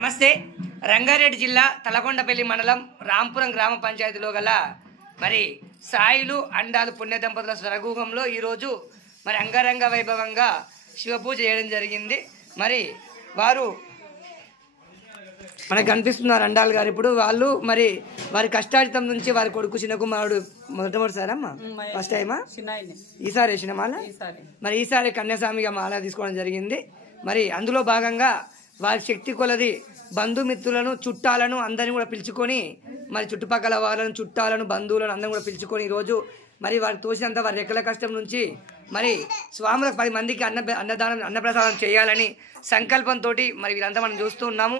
నమస్తే. రంగారెడ్డి జిల్లా తలకొండపల్లి మండలం రాంపురం గ్రామ పంచాయతీలో గల మరి సాయిలు అండాలు పుణ్య దంపతుల స్వరగూహంలో ఈరోజు మరి అంగరంగ వైభవంగా శివపూజ చేయడం జరిగింది. మరి వారు మనకు కనిపిస్తున్నారు అండాలు గారు. ఇప్పుడు వాళ్ళు మరి వారి కష్టార్జితం నుంచి వారి కొడుకు చిన్న కుమారుడు మొట్టమొదటిసారమ్మా, ఫస్ట్ టైమా? ఈసారి వేసిన మాల. మరి ఈసారి కన్యాస్వామిగా మాల తీసుకోవడం జరిగింది. మరి అందులో భాగంగా వారి శక్తి కొలది బంధుమిత్రులను చుట్టాలను అందరిని కూడా పిలుచుకొని మరి చుట్టుపక్కల వాళ్ళను చుట్టాలను బంధువులను అందరిని కూడా పిలుచుకొని ఈరోజు మరి వారికి తోచినంత వారి రెక్కల కష్టం నుంచి మరి స్వాములకు 10 మందికి అన్నప్రసాదం చేయాలని సంకల్పంతో మరి వీరంతా మనం చూస్తూ ఉన్నాము.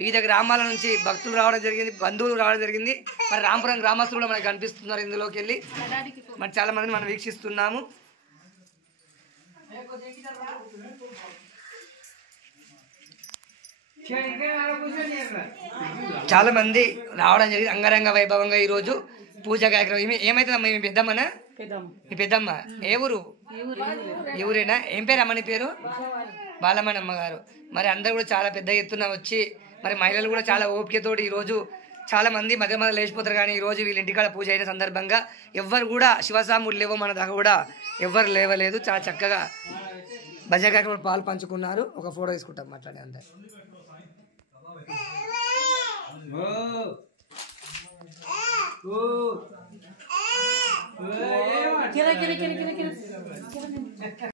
వివిధ గ్రామాల నుంచి భక్తులు రావడం జరిగింది, బంధువులు రావడం జరిగింది. మరి రాంపురం గ్రామస్తులు కూడా మనకు కనిపిస్తున్నారు. ఇందులోకి వెళ్ళి మరి చాలా మందిని మనం వీక్షిస్తున్నాము. చాలా మంది రావడం జరిగింది అంగరంగ వైభవంగా ఈరోజు పూజ కార్యక్రమం. ఏమైతుందమ్మా? మీ పెద్దమ్మనా? మీ పెద్దమ్మ ఏ ఊరు? ఈ ఊరేనా? ఏం పేరు అమ్మ నీ పేరు? బాలమ్మనమ్మ గారు. మరి అందరు కూడా చాలా పెద్ద ఎత్తున వచ్చి మరి మహిళలు కూడా చాలా ఓపికతోటి ఈరోజు చాలా మంది మధ్య మధ్య లేచిపోతారు. కానీ ఈరోజు వీళ్ళ ఇంటికాడ పూజ అయిన సందర్భంగా ఎవ్వరు కూడా శివసాముడు లేవో మన దగ్గర కూడా ఎవ్వరు లేవలేదు. చాలా చక్కగా భజన కార్యక్రమంలో పాలు పంచుకున్నారు. ఒక ఫోటో తీసుకుంటాం మాట్లాడే అందరు.